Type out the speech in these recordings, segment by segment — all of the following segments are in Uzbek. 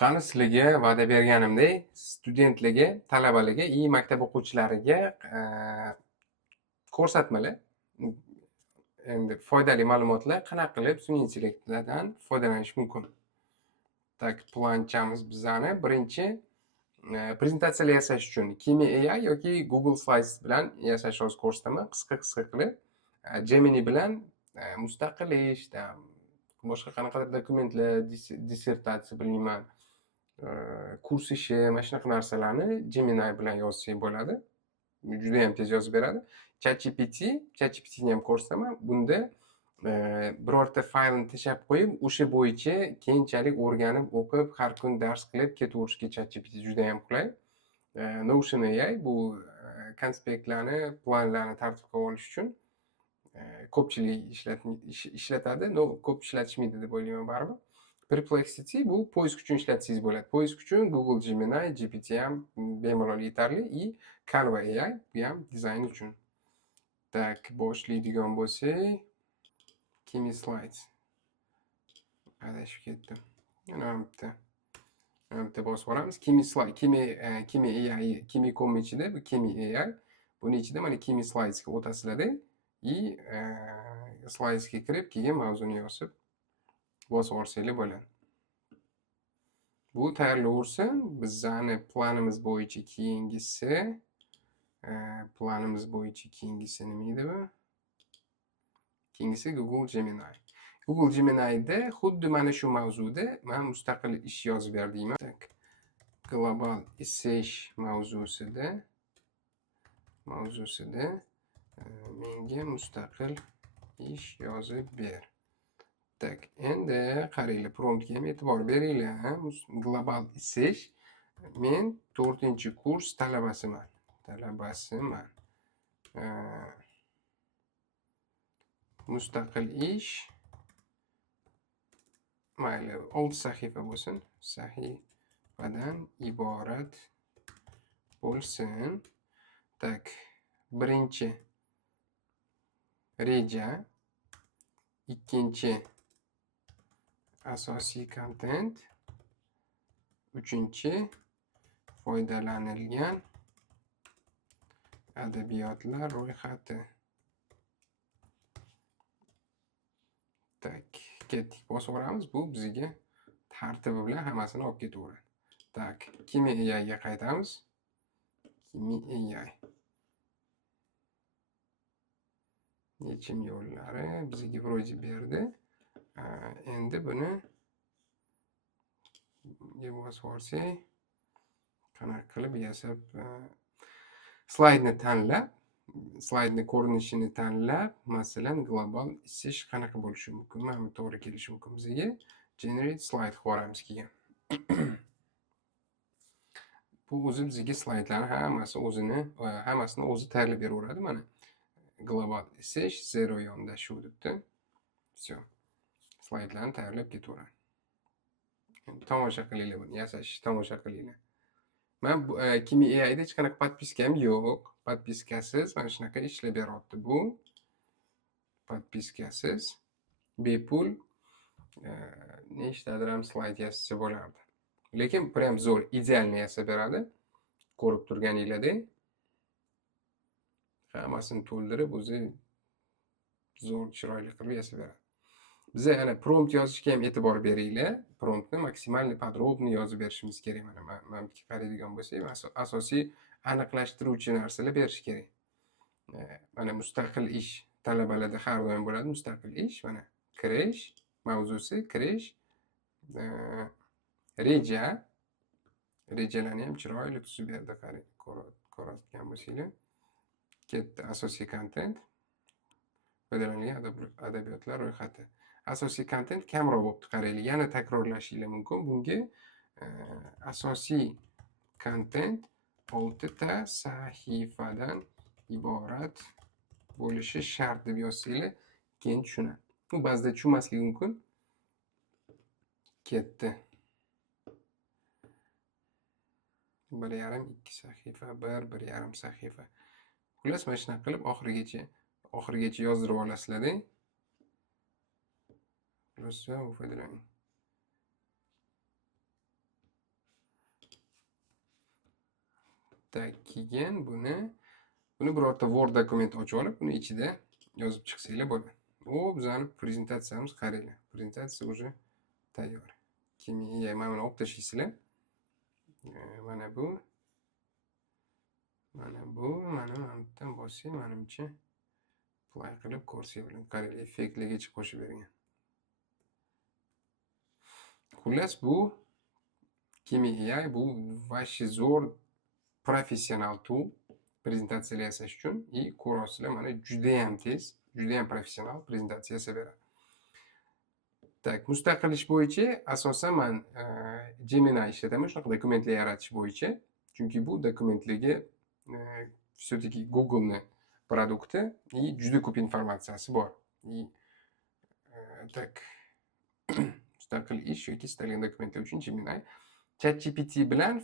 Qani sizlarga va'da berganimdek, studentlarga, talabalarga и maktab o'quvchilariga ko'rsatmalar, endi foydali ma'lumotlar qanaqa qilib sun'iy intellektdan foydalanish mumkin. Tak, planchamiz bizani birinchi prezentatsiyalar yasash uchun Kimi AI yoki Google Slides bilan yasash hozir ko'rsataman. Qisqa qilib Gemini bilan mustaqil ish, boshqa qanaqadir dokumentlar, dissertatsiya bilmayman, kurs ishi, mana shunaqa narsalarni Gemini bilan yozsak bo'ladi. Juda ham tez yozib beradi. ChatGPTni ham ko'rsataman. Bunda birorta faylni tashlab qo'yib, o'sha bo'yicha keyinchalik o'rganib, o'qib, har kun dars qilib ketaverishga ChatGPT juda ham qulay. Notion AI bu konspektlarni, planlarni tartibga olish uchun ko'pchilik ishlatadi, ko'p ishlatishmaydi deb o'ylayman baribir. Perplexity bu poisk uchun ishlatsangiz bo'ladi. Poisk uchun Google Gemini, GPT ham bemalol yetarli и Canva AI bu ham dizayn uchun. Tak, boshlaydigan bo'lsak, Kimi Slides. Adashib ketdim. Mana bitta bosib olamiz. Kimi Slide, Kimi AI, Kimi.com ichida bu Kimi AI. Buni ichida mana Kimi Slidesga o'tasizlar и Slidesga kirib, keyin mavzuni yozib bosib olsanglar bo'ladi. Bu tayyorlaversin. Bizani planimiz bo'yicha keyingisi nima edi bu? Keyingisi Google Gemini. Google Gemini'da xuddi mana shu mavzuda men mustaqil ish yozib berdimman. Global ishlash mavzusida menga mustaqil ish yozib ber. Tak, endi qaranglar, promptga ham e'tibor beringlar. Global ishlash. Men 4-kurs talabasiman. Mustaqil ish. Mayli, 6 sahifa bo'lsin. Sahifadan iborat bo'lsin. Tak, birinchi reja, ikkinchi asosiy kontent, uchinchi foydalanilgan adabiyotlar ro'yxati. Tak, ketdik, bosib olamiz. Bu bizga tartibi bilan hammasini olib ketaveradi. Tak, Kimi AI ga qaytamiz. Kimi AI. Yechim yo'llari bizga vроде berdi. Endi buni bosib olsak, qanaqa qilib yasab, slaydni tanlab, slaydni ko'rinishini tanlab, masalan, global ishlash qanaqa bo'lishi mumkin? Mana bu to'g'ri kelishi mumkin bizga. Generate slide qilib olamiz keyin. Bu o'zi bizga slaydlarni hammasini o'zi tayyorlab beraveradi. Mana global ishlash 0 yondashuv debdi. Все. Slaydlarni tayyorlab ketaveradi. Tomosha qilinglar buni, yasash, tomosha qilinglar. Men Kimi AI da hech qanaqa podpiskam yo'q. Podpiskasiz mana shunaqa ishlab beryapti bu. Podpiskasiz, bepul nechtadir ham slayd yasasa bo'lardi. Lekin prям zo'r, idealni yasab beradi. Ko'rib turganinglardek. Hammasini to'ldirib, o'zi zo'r, chiroyli qilib yasab beradi. Biza ana prompt yozishga ham e'tibor beringlar. Promptni maksimalni podrobniy yozib berishimiz kerak. Mana men qaraydigan bo'lsak, asosiy aniqlashtiruvchi narsalar berish kerak. Mana mustaqil ish talabalarda har doim bo'ladi. Mustaqil ish, mana kirish mavzusi, kirish, reja. Rejalarni ham chiroyli tuzib berdi, qarang, ko'rayotgan bo'lsanglar. Ketdi asosiy kontent. Foydalanilgan adabiyotlar ro'yxati. Asosiy kontent kamroq bo'libdi, qaranglar. Yana takrorlashinglar mumkin. Bunga asosiy kontent 6 ta sahifadan iborat bo'lishi shart deb yozsanglar, keyin tushunadi. Bu ba'zida tushunmasligi mumkin. Ketdi. 1,5-2 sahifa, 1,5 sahifa. Xullas, mana shunaqa qilib oxirigacha yozdirib olasizlar-da. Xullas, foydalaning. keyin buni birorta Word dokument ochib olib, buni ichida yozib chiqsanglar bo'ladi. U bizani prezentatsiyamiz, qaranglar. Prezentatsiya уже tayyor. Kimya mana buni olib tashlaysizlar. Mana bu. Mana bundan bossang, menimcha play qilib ko'rsak bo'ladi. Qarang, effektlargacha qo'shib bergan. Xullas, bu Kimi AI bu vashi zo'r professional tool prezentatsiyalar yasash uchun ko'rasizlar, mana juda ham tez, juda ham professional prezentatsiya yasab beradi. Tak, mustaqil ish bo'yicha asosan men Gemini ishlataman, shunaqa dokumentlar yaratish bo'yicha. Chunki bu dokumentlarga все-таки Google'ni produkti juda ko'p informatsiyasi bor. Tak, mustaqil ish yoki istalgan dokumentlar uchun Gemini. ChatGPT bilan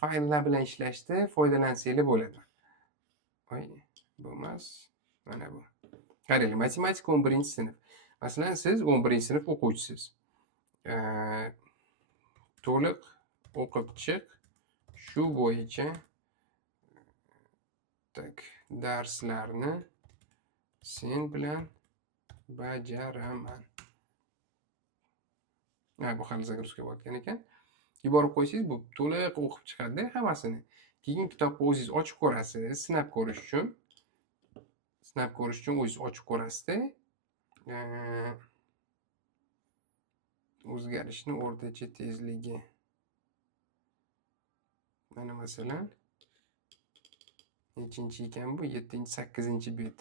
fayllar bilan ishlashda foydalansanglar bo'ladi. Voy, bo'lmas. Mana bu. Qaranglar, matematika 11-sinf. Masalan, siz 11-sinf o'quvchisiz. To'liq o'qib chiq, shu bo'yicha darslarni sen bilan bajaraman. Bu hali zagruzka bo'layotgan ekan. Yuborib qo'ysangiz, bu to'liq o'qib chiqadi hammasini. Keyin kitobni o'zingiz ochib ko'rasiz, sinab ko'rish uchun. O'zingiz ochib ko'rasizda, o'zgarishni o'rtacha tezligi. Mana masalan, nechinchi ekan bu? 7-8-bet.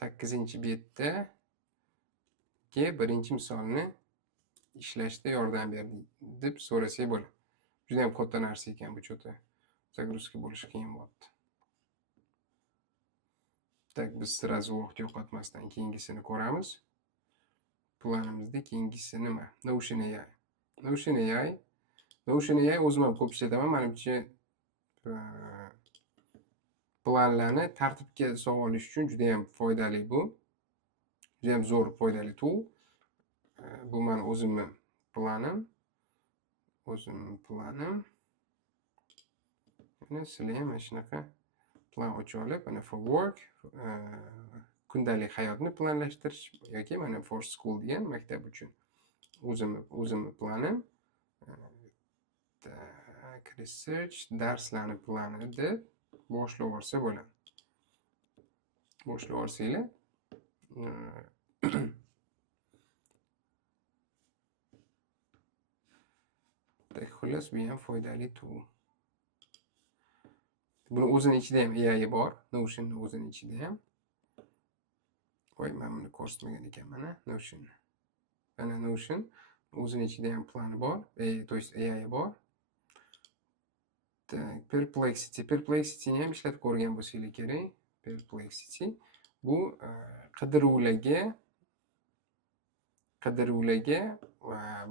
8-betda birinchi misolni ishlashda yordam berdi deb so'rasak bo'ladi. Juda ham katta narsa ekan bu, cho'ta zagruzka bo'lishi qiyin bo'ldi. Tak, biz sразу vaqt yo'qotmasdan keyingisini ko'ramiz. Planimizda keyingisi nima? Notion AI. Notion AI o'zim ham ko'p ishlataman. Menimcha planlarni tartibga solib olish uchun juda ham foydali bu. Juda ham zo'r foydali tool. Bu men o'zimning planim. Mana sizlar ham mana shunaqa plan ochib olib, mana for work, kundalik hayotni planlashtirish yoki mana for school degan maktab uchun o'zimning planim. Research darslarni plani deb boshlab olsa bo'ladi. Boshlab olsanglar, xullas bu ham foydali tool. Buni o'zini ichida ham AI bor, Notion'ni o'zini ichida ham. Voy, men buni ko'rsatmagan ekanman, Notion. Mana Notion o'zini ichida ham plani bor, to есть AI bor. Perplexity'ni ham ishlatib ko'rgan bo'lsanglar kerak. Perplexity bu qidiruvlarga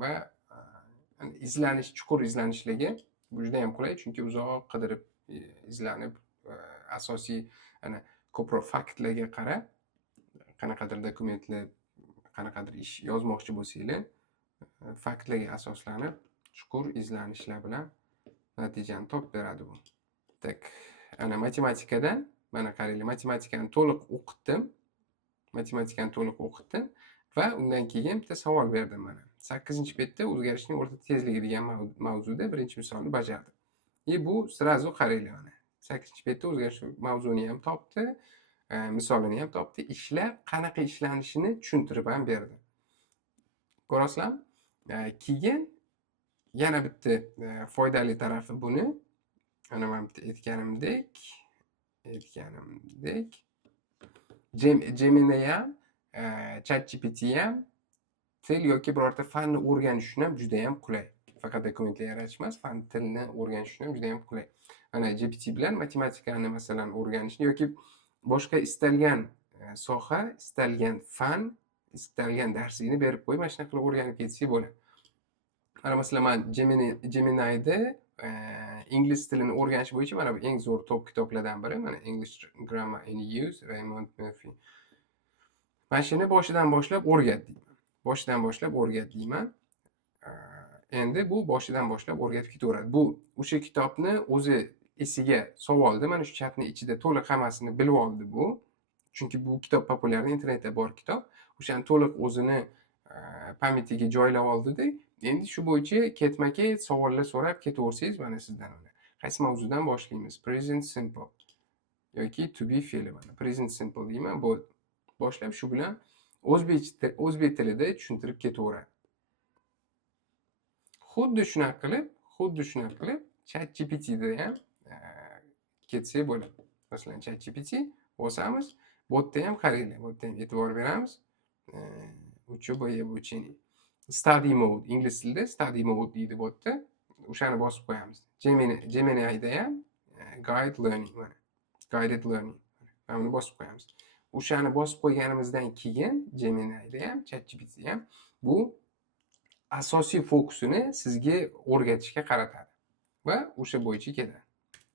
va chuqur izlanishlarga bu juda ham qulay, chunki uzoq qidirib izlanib, asosiy ko'proq faktlarga qarab, qanaqadir dokumentlar, qanaqadir ish yozmoqchi bo'lsanglar, faktlarga asoslanib, chuqur izlanishlar bilan natijani topib beradi bu. Tak, ana matematikadan, mana qaranglar, matematikani to'liq o'qitdim va undan keyin bitta savol berdim mana. 8-betda o'zgarishning o'rta tezligi degan mavzuda birinchi misolni bajardim. Bu sразу qaranglar mana. 8-betda o'zgarish mavzuni ham topdi, misolini ham topdi, ishlab qanaqa ishlanishini tushuntirib ham berdi. Ko'rasizlarmi? Keyin yana bitta foydali tarafi buni, ana men bitta aytganimdek, Gemini ham, ChatGPT ham til yoki birorta fanni o'rganish uchun ham juda ham qulay. Faqat dokumentlar yaratish emas, fan tilni o'rganish uchun ham juda ham qulay. Ana GPT bilan matematikani masalan o'rganishni yoki boshqa istalgan soha, istalgan fan, istalgan darsini berib qo'yib, mana shunaqa qilib o'rganib ketsak bo'ladi. Mana masalan, men Gemini'da ingliz tilini o'rganish bo'yicha mana bu eng zo'r top kitoblardan biri, mana English Grammar in Use, Raymond Murphy. Mana shuni boshidan boshlab o'rgat deyman. Endi bu boshidan boshlab o'rgatib ketaveradi. Bu o'sha kitobni o'zi esiga soldi. Mana shu chatning ichida to'liq hammasini bilib oldi bu. Chunki bu kitob populyarni, internetda bor kitob. O'shani to'liq o'zini pamyatiga joylab oldida, endi shu bo'yicha ketma-ket savollar so'rab ketaversangiz, mana sizdan uni. Qaysi mavzudan boshlaymiz? Present simple yoki to be fe'li. Mana present simple deyman, bu boshlab shu bilan o'zbek tilida tushuntirib ketaveradi. Xuddi shunaqa qilib ChatGPTda ham ketsak bo'ladi. Masalan, ChatGPT bosamiz, botda ham qaranglar, botda ham e'tibor beramiz. Учёба и обучение. Study mode, ingliz tilida study mode deydi botda. O'shani bosib qo'yamiz. Gemini'da ham guide learning mana. Guided learning. Mana buni bosib qo'yamiz. O'shani bosib qo'yganimizdan keyin Gemini'da ham, ChatGPTda ham bu asosiy fokusini sizga o'rgatishga qaratadi va o'sha bo'yicha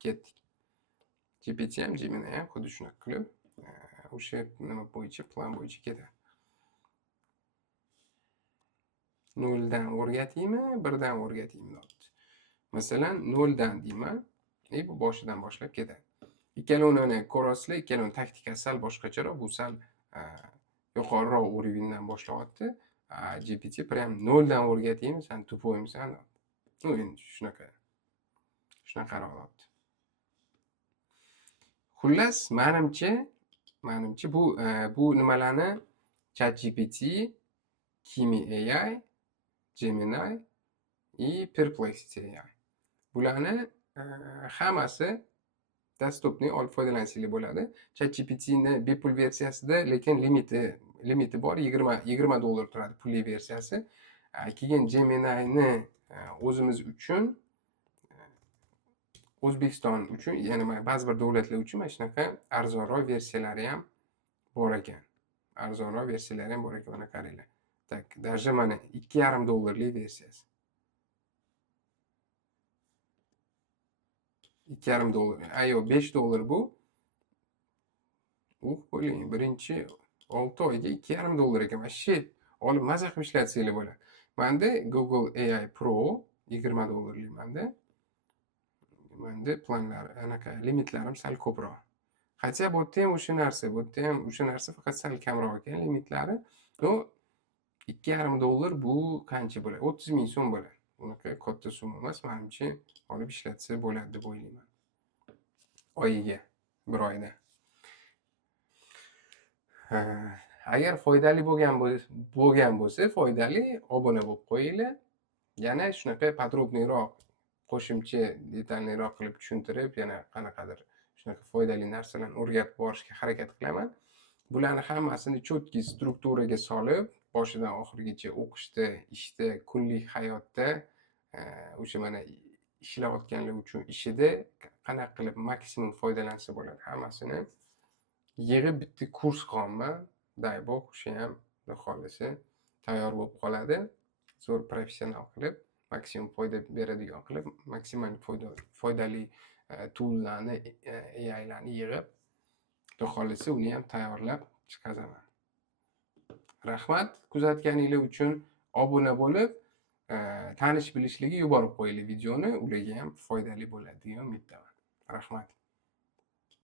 ketdik. GPT ham, Gemini ham xuddi shunaqa qilib o'sha nima bo'yicha, plan bo'yicha ketadi. 0 dan o'rgataymi, 1 dan o'rgataymi? Masalan, 0 dan deyman, bu boshidan boshlab ketadi. Ikkalovini ko'rasizlar, ikkalovini taktikasi sal boshqacharoq, bu sal yuqoriroq уровеньdan boshlayapti. GPT prям 0 dan o'rgataymi, sen tupoymisan. Endi shunaqa qilyapti. Xullas, menimcha bu nimalarni ChatGPT, Kimi AI, Gemini и Perplexity AI. Bularni hammasi dasturni olib foydalansanglar bo'ladi. ChatGPTni bepul versiyasida, lekin limiti bor, $20 turadi pulli versiyasi. Keyin Gemini'ni o'zimiz uchun, O'zbekiston uchun, ya'ni ba'zi bir davlatlar uchun mana shunaqa arzonroq versiyalari ham bor ekan. Mana qaranglar. Tak, даже mana $2,5 versiyasi. $2,5. Ayo, $5 bu. Bo'ling, birinchi 6 oyga $2,5 ekan. Vashi olib maza qilib ishlatsanglar bo'ladi. Menda Google AI Pro $20 menda planlari, anaqa limitlarim sal ko'proq. Qancha botda ham o'sha narsa, faqat sal kamroq ekan limitlari. $2,5 bu qancha bo'ladi? 30 ming so'm bo'ladi. Unaqa katta summa emas, menimcha olib ishlatsa bo'ladi deb o'ylayman. Oyiga, bir oyda. Agar foydali bo'lgan bo'lsa, obuna bo'lib qo'yinglar. Yana shunaqa podrobniyroq, qo'shimcha detalliroq qilib tushuntirib, yana qanaqadir shunaqa foydali narsalarni o'rgatib borishga harakat qilaman. Bularni hammasini cho'tki strukturaga solib, boshidan oxirigacha o'qishda, ishda, kunlik hayotda, o'sha mana ishlayotganlar uchun ishida qanaqa qilib maksimum foydalansa bo'ladi, hammasini yig'ib bitta kurs qilganman. Day bog' o'sha ham xohlasa tayyor bo'lib qoladi. Zo'r professional qilib, maksimum foyda beradigan qilib, maksimal foydali toollarni, AIlarni yig'ib, xohlasa uni ham tayyorlab chiqazaman. Rahmat kuzatganingiz uchun. Obuna bo'lib, tanish bilishlarga yuborib qo'yinglar videoni, ularga ham foydali bo'ladi degan umiddaman. Rahmat.